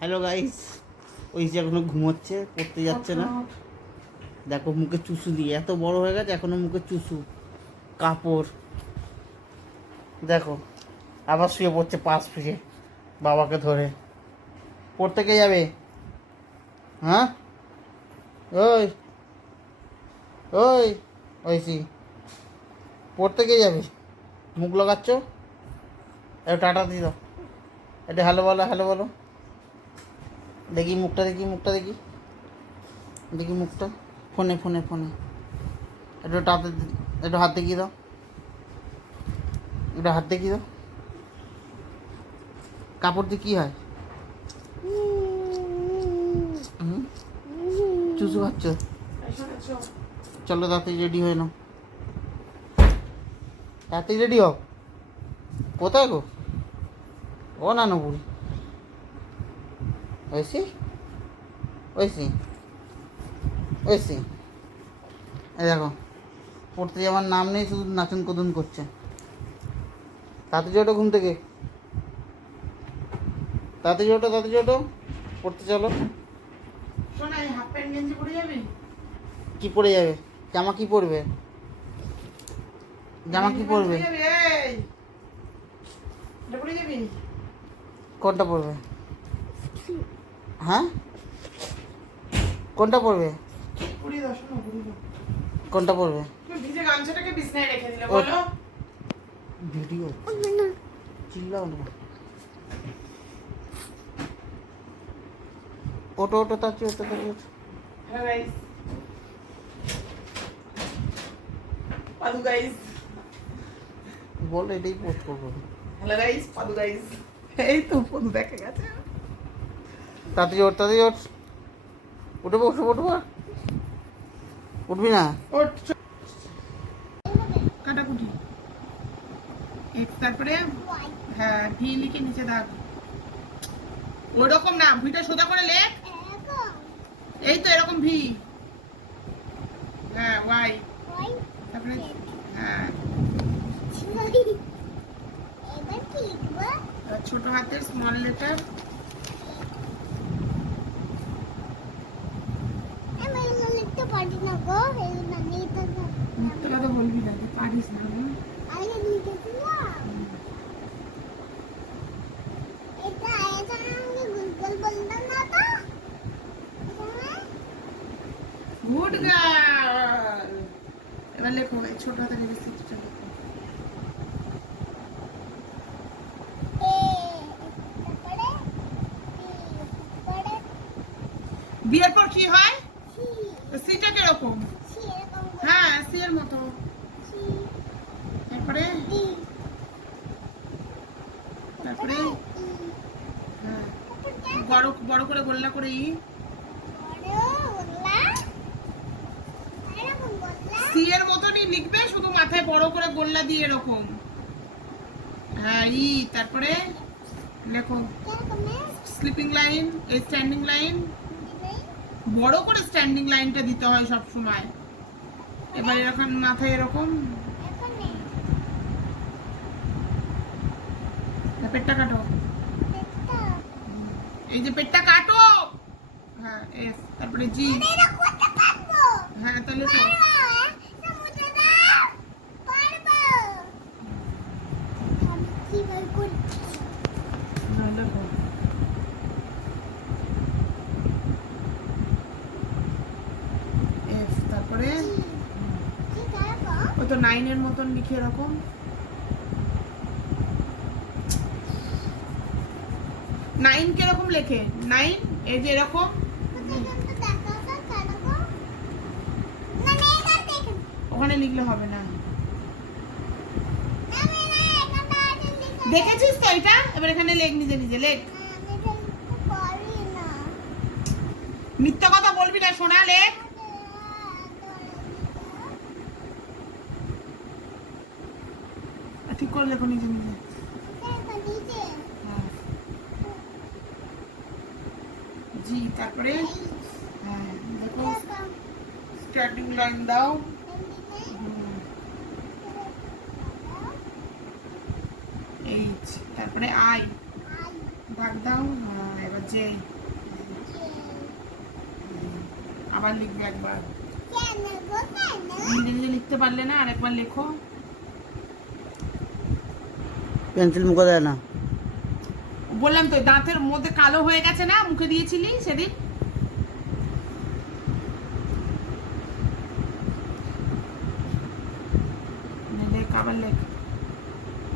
Hello guys, ওই যে এখনো ঘুমোচ্ছে, পড়তে যাচ্ছে না। দেখো মুখে চুসু দিয়ে, এত বড় হয়ে গেছে এখনো মুখে চুসু। কাপড় দেখো, আবার শুয়ে পড়ছে পাশ ফিরে বাবাকে ধরে। পড়তে কে যাবে? হ্যাঁ, ওই ওই ওইসি, পড়তে কে যাবে? মুখ লাগাচ্ছ, একটু টাটা দিয়ে দাও, একটু হ্যালো বলো, হ্যালো বলো। দেখি মুখটা, দেখি মুখটা, দেখি দেখি মুখটা। ফোনে ফোনে ফোনে একটু টাতে, একটু হাত দেখিয়ে দাও, একটু হাত দেখিয়ে দাও। কাপড় দিয়ে কী হয়? চুষু খাচ্ছ? চলো তাড়াতাড়ি রেডি হয়ে নাও, তাড়াতাড়ি রেডি হও। কোথায় গো? ও না না বুড়ি, ওইসি ওইসি ওইসি। এই দেখো, পড়তে যাওয়ার নাম নেই, শুধু নাচন কদন করছে। তাড়াতাড়ি ওঠো ঘুম থেকে, তাড়াতাড়ি ওঠো, তাড়াতাড়ি ওঠো, পড়তে চলো। শোনা, এই হাফ প্যান্ট গেঞ্জি পরে যাবি? কি পরে যাবে? জামা কি পরবে? জামা কি পরবে? এই, এটা পরে যাবি? কোনটা পরবে? হ্যাঁ, কোনটা পরবে? পরিয়ে দাও, শোনো, পরিয়ে দাও। কোনটা পরবে? তুমি ভিজে গামছাটাকে বিছনায় রেখে দিলে, বলো। ভিডিও চিল্লাও না। ওটো ওটো, তাড়াতাড়ি ওটো, তাড়াতাড়ি ওটো। হ্যালো গাইস, পাদু গাইস, বল, এটাই পোস্ট করবো। হ্যালো গাইস, পাদু গাইস। এই তো পাদু দেখে গেছে। তাড়াতাড়ি ওঠ, তাড়াতাড়ি ওঠ, উঠে বসো, উঠবো। উঠবি না? ওঠ, কাটাকুটি। তারপরে হ্যাঁ, ভি লিখে নিচে দাগ। ওই রকম না, ভিটা সোজা করে লেখ। এই তো এরকম ভি। হ্যাঁ, ওয়াই। তারপরে হ্যাঁ, ছোট হাতের স্মল লেটার। মিথ্যে কথা বলবি না, যে পারিস না। Good girl. এবার লেখো, এই ছোট হাতের রেসিপিটা লেখো। বিয়ের পর কি হয়? সিটা কিরকম? হ্যাঁ, সি এর মতো। তারপরে তারপরে হ্যাঁ, বড় বড় করে গোল্লা করে ই। সি এর মতনই লিখবে, শুধু মাথায় বড় করে গোল্লা দিয়ে এরকম। হ্যাঁ, ই। তারপরে লেখো স্লিপিং লাইন, এই স্ট্যান্ডিং লাইন। বড় করে স্ট্যান্ডিং লাইনটা দিতে হয় সব সময়। এবার এরকম মাথায় এরকম। পেটটা কাটো, এই যে পেটটা কাটো। হ্যাঁ, এস। তারপরে জি। হ্যাঁ, তাহলে তো এফ। তারপরে ওই তো 9 এর মতন লিখে এরকম। 9 কিরকম লেখে? 9 এই যে এরকম। ওখানে লিখলে হবে না। দেখেছিস তো এটা? এবার এখানে লেখ, নিজে নিজে লেখ। মিথ্যা কথা বলবি না, সোনা, লেখ। ঠিক করে লেখো নিজে নিজে। হ্যাঁ, জি। তারপরে হ্যাঁ, দেখো স্ট্যান্ডিং লাইন দাও। এইচ। তারপরে আই, ভাগ দাও। হ্যাঁ, এবার যে আবার লিখবে একবার। নিজে নিজে লিখতে পারলে না, আর একবার লেখো। পেন্সিল মুখে দেয় না। বললাম তো দাঁতের মধ্যে কালো হয়ে গেছে না, মুখে দিয়েছিলি সেদিন। আবার লেখ,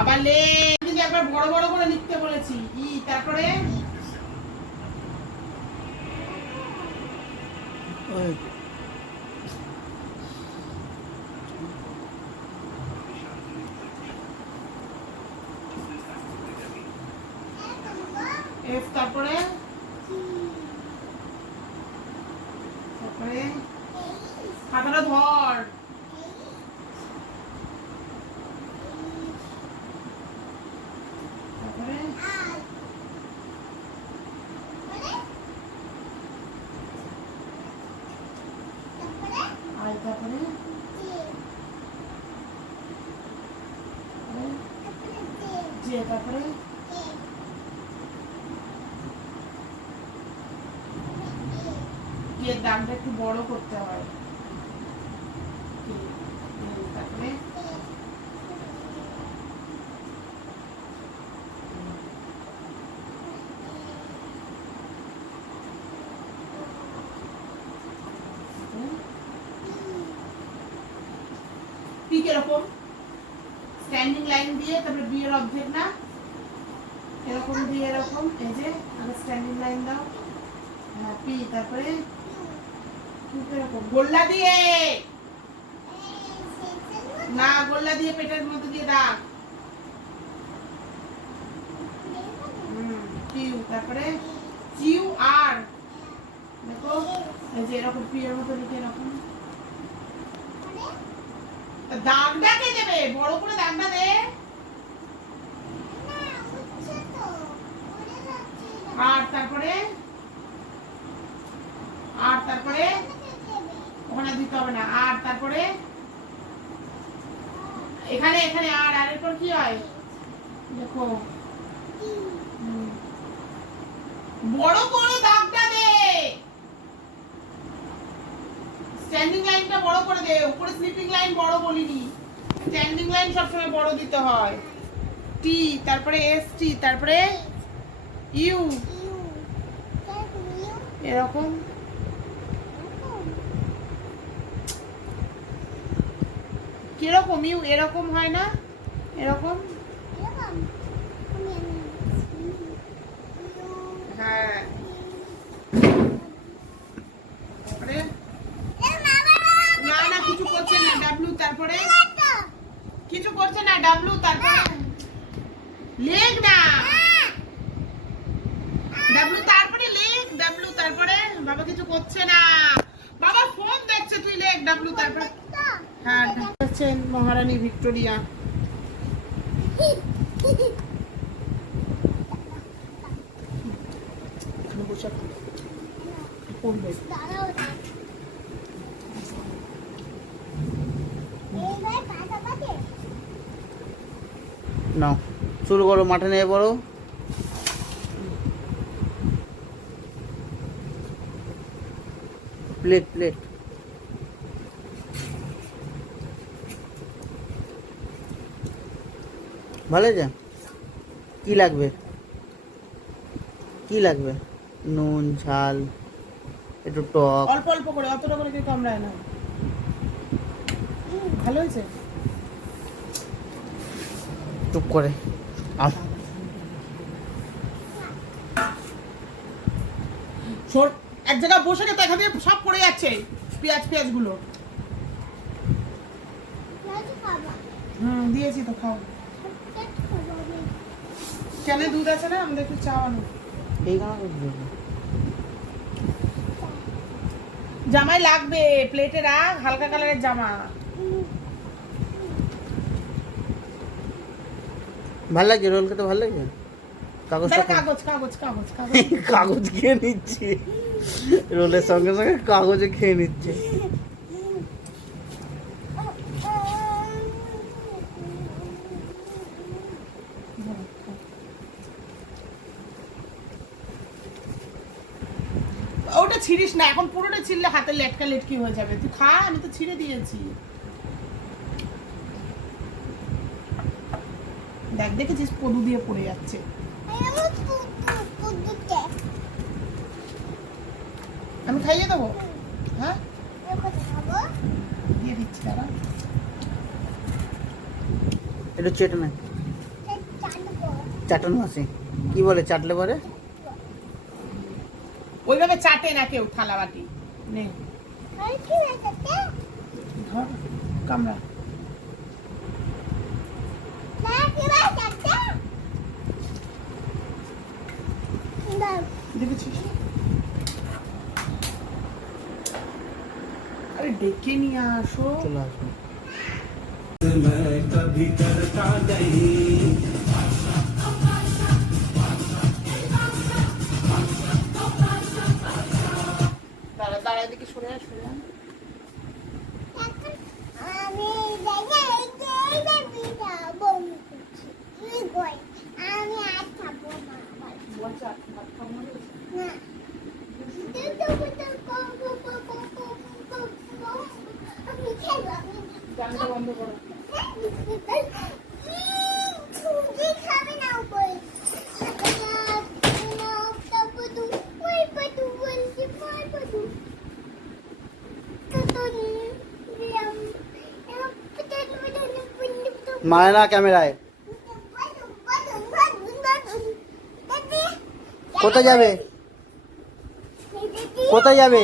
আবার লেখ। যদি একবার বড় বড় করে লিখতে বলেছি। তারপরে এফ, তারপরে তারপরে খাতাটা ধর। তারপরে আই, তারপরে যে, তারপরে এর দামটা একটু বড় করতে হয়। তারপরে পি কিরকম স্ট্যান্ডিং লাইন দিয়ে, তারপরে বি এর অর্ধেক না এরকম দিয়ে, এরকম এই যে আগে স্ট্যান্ডিং লাইন দাও। হ্যাঁ পি, তারপরে গোল্লা দিয়ে না, গোল্লা দিয়ে পেটের মধ্যে দিয়ে দাগ। কিউ, তারপরে কিউ আর দেখো এই যে এরকম পি এর মতো লিখে এরকম দাগটা কে দেবে, বড় করে দাগটা দে। আর তারপরে ওখানে দিতে হবে না। আর তারপরে এখানে এখানে আর এরপর কি হয় দেখো, বড় করে দাগটা দে, স্ট্যান্ডিং লাইনটা বড় করে দে। উপরে স্লিপিং লাইন বড় বলিনি, স্ট্যান্ডিং লাইন সবসময় বড় দিতে হয়। টি, তারপরে এস টি, তারপরে ইউ এরকম। কিরকম ইউ এরকম হয় না, এরকম। হ্যাঁ না না কিছু করছে না, ডাব্লু, তারপরে কিছু করছে না, ডাব্লু, তারপরে লেখ না, ডাব্লু, তারপরে লেখ, ডাব্লু, তারপরে বাবা কিছু করছে না, বাবা ফোন দেখছে, তুই লেখ ডাব্লু, তারপরে হ্যাঁ দেখছেন মহারানী ভিক্টোরিয়া। নাও শুরু করো, মাঠে নিয়ে পড়ো। প্লেট প্লেট ভালো যা। কি লাগবে, কি লাগবে? নুন, ঝাল, একটু টক, অল্প অল্প করে, অতটা করে কেউ কামড়ায় না। ভালো হয়েছে। চুপ করে এক জায়গায় বসে গেছে, এখান থেকে সব পড়ে যাচ্ছে পেঁয়াজ গুলো। দিয়েছি তো, খাও। কেন দুধ আছে না, আমাদের একটু চা আনো। জামাই লাগবে, প্লেটে রাখ, হালকা কালারের জামা। ভাল লাগে রোল খেতে, ভাল লাগে। কাগজ কাগজ কাগজ কাগজ কাগজ খেয়ে নিচ্ছে, রোলের সঙ্গে সঙ্গে কাগজে খেয়ে নিচ্ছে। পুরোটা ছিঁড়িস না, এখন পুরোটা ছিঁড়লে হাতে লেটকা লেটকি হয়ে যাবে। তুই খা, আমি তো ছিঁড়ে দিয়েছি। দেখ, দেখেছিস পদু দিয়ে পড়ে যাচ্ছে। আমি খাইয়ে দেবো, হ্যাঁ দিয়ে দিচ্ছি, দাঁড়া। একটু চেটে না, চাটানো আছে কি বলে, চাটলে পরে ওইভাবে চাটে না কেউ থালা বাটি। নে ধর, কামড়া। দেখেছিস? আরে ডেকে নিয়ে আসো। চলে আসবে। দাঁড়া দাঁড়া, এদিকে সরে আয়, সরে আয়। বলছে আর ভাত খাবো না। জানলা বন্ধ করো। মারে না ক্যামেরায়। কোথায় যাবে, কোথায় যাবে?